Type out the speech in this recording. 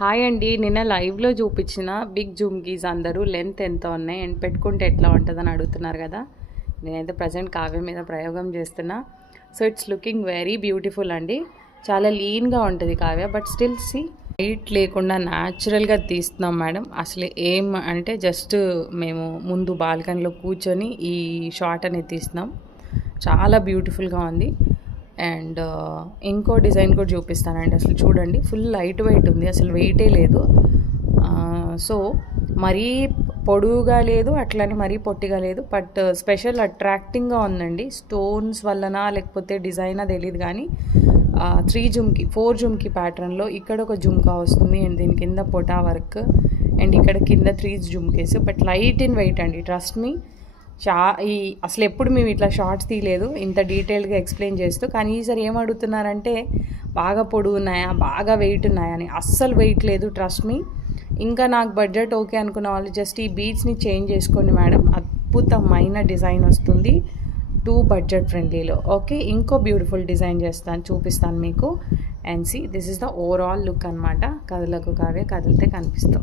Hi అండి. నిన్న లైవ్లో చూపించిన బిగ్ జుమ్కీస్ అందరూ లెంత్ ఎంత ఉన్నాయి అండ్ పెట్టుకుంటే ఎట్లా ఉంటుందని అడుగుతున్నారు కదా. నేనైతే ప్రజెంట్ కావ్య మీద ప్రయోగం చేస్తున్నా. So it's looking very beautiful అండి. చాలా లీన్గా ఉంటుంది కావ్య, బట్ స్టిల్ సి లైట్ లేకుండా న్యాచురల్గా తీస్తున్నాం మేడం. అసలు ఏం అంటే జస్ట్ మేము ముందు బాల్కనీలో కూర్చొని ఈ షాట్ అనేది తీస్తున్నాం. చాలా బ్యూటిఫుల్గా ఉంది. అండ్ ఇంకో డిజైన్ కూడా చూపిస్తానండి. అసలు చూడండి, ఫుల్ లైట్ వెయిట్ ఉంది, అసలు వెయిటే లేదు. సో మరీ పొడువుగా లేదు, అట్లని మరీ పొట్టిగా లేదు, బట్ స్పెషల్ అట్రాక్టింగ్గా ఉందండి. స్టోన్స్ వల్లనా లేకపోతే డిజైనా తెలియదు కానీ 4 జుమ్కి ప్యాటర్న్లో ఇక్కడ ఒక జుమ్కా వస్తుంది అండ్ దీని కింద పొటా వర్క్ అండ్ ఇక్కడ కింద 3 జుమ్కేస్, బట్ లైట్ ఇన్ వెయిట్ అండి. Trust me. అసలు ఎప్పుడు మేము ఇట్లా షార్ట్స్ తీయలేదు ఇంత డీటెయిల్గా ఎక్స్ప్లెయిన్ చేస్తూ. కానీ ఈసారి ఏం అడుగుతున్నారంటే బాగా పొడుగు ఉన్నాయా, బాగా వెయిట్ ఉన్నాయా అని. అస్సలు వెయిట్ లేదు, ట్రస్ట్ మీ. ఇంకా నాకు బడ్జెట్ ఓకే అనుకున్న వాళ్ళు జస్ట్ ఈ బీడ్స్ని చేంజ్ చేసుకోండి మేడం, అద్భుతమైన డిజైన్ వస్తుంది. బడ్జెట్ ఫ్రెండ్లీలో. ఓకే, ఇంకో బ్యూటిఫుల్ డిజైన్ చూపిస్తాను మీకు. And see this is the overall look అనమాట. కథలకు కావ్య కదిలితే కనిపిస్తాం.